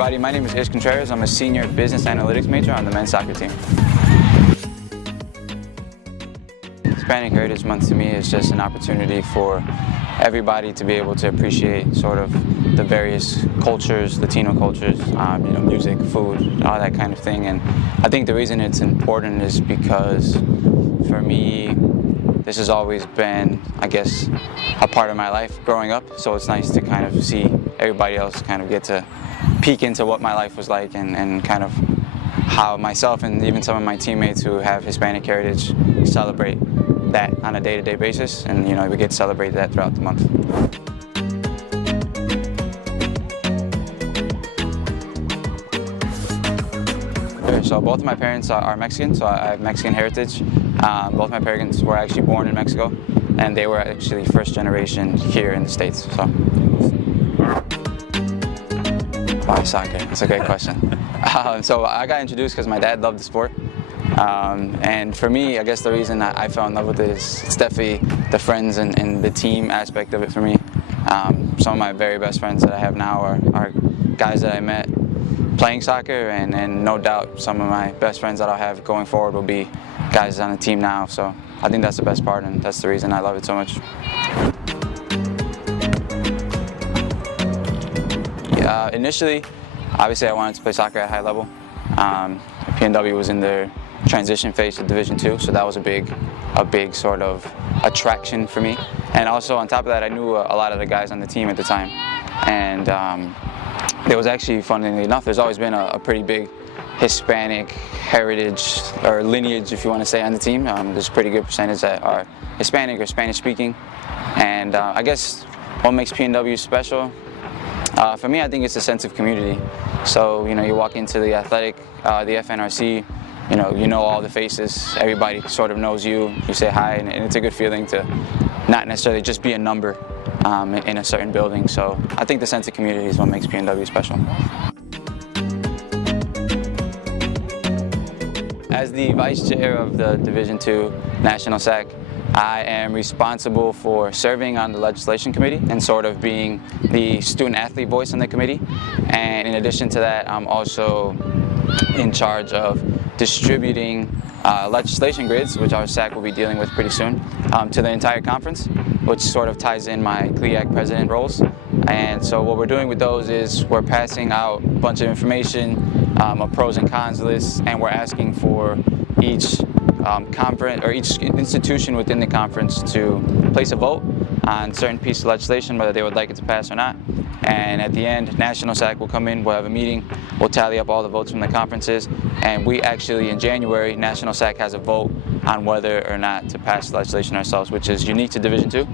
everybody, my name is Hispanic Contreras. I'm a senior business analytics major on the men's soccer team. Hispanic Heritage Month to me is just an opportunity for everybody to be able to appreciate sort of the various cultures, Latino cultures, music, food, all that kind of thing. And I think the reason it's important is because for me, this has always been, I guess, a part of my life growing up. So it's nice to kind of see everybody else kind of get to peek into what my life was like and kind of how myself and even some of my teammates who have Hispanic heritage celebrate that on a day-to-day basis, and we get to celebrate that throughout the month. So both of my parents are Mexican, so I have Mexican heritage. Both my parents were actually born in Mexico, and they were actually first generation here in the States. So, why soccer? That's a great question. So I got introduced because my dad loved the sport. And for me, I guess the reason I fell in love with it is it's definitely the friends and the team aspect of it for me. Some of my very best friends that I have now are guys that I met playing soccer, and no doubt some of my best friends that I'll have going forward will be guys on the team now. So I think that's the best part, and that's the reason I love it so much. Initially, obviously I wanted to play soccer at a high level. PNW was in their transition phase to Division II, so that was a big sort of attraction for me. And also on top of that, I knew a lot of the guys on the team at the time. And there was actually, funnily enough, there's always been a pretty big Hispanic heritage or lineage, if you want to say, on the team. There's a pretty good percentage that are Hispanic or Spanish speaking. And I guess what makes PNW special, for me, I think it's a sense of community. So, you walk into the athletic, the FNRC, you know all the faces, everybody sort of knows you, you say hi, and it's a good feeling to not necessarily just be a number in a certain building. So I think the sense of community is what makes PNW special. As the vice chair of the Division II National SAC, I am responsible for serving on the legislation committee and sort of being the student-athlete voice on the committee. And in addition to that, I'm also in charge of distributing legislation grids, which our SAC will be dealing with pretty soon, to the entire conference, which sort of ties in my CLEAC president roles. And so what we're doing with those is we're passing out a bunch of information, a pros and cons list, and we're asking for each conference or each institution within the conference to place a vote on certain piece of legislation, whether they would like it to pass or not. And at the end, National SAC will come in, we'll have a meeting, we'll tally up all the votes from the conferences, and we actually, in January, National SAC has a vote on whether or not to pass legislation ourselves, which is unique to Division II.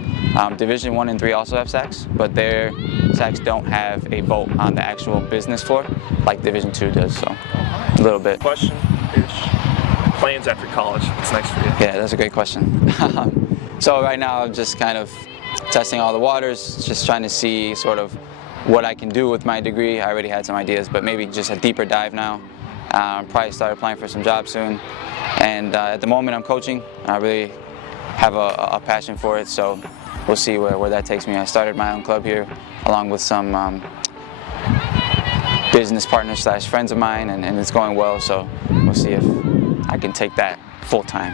Division I and III also have SACs, but their SACs don't have a vote on the actual business floor like Division II does, so a little bit. Question is, plans after college, what's next for you? Yeah, that's a great question. So right now I'm just kind of testing all the waters, just trying to see sort of what I can do with my degree. I already had some ideas, but maybe just a deeper dive now. Probably start applying for some jobs soon. And at the moment I'm coaching. I really have a passion for it, so we'll see where that takes me. I started my own club here along with some business partners / friends of mine, and it's going well, so we'll see if I can take that full time.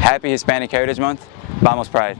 Happy Hispanic Heritage Month. Vamos Pride.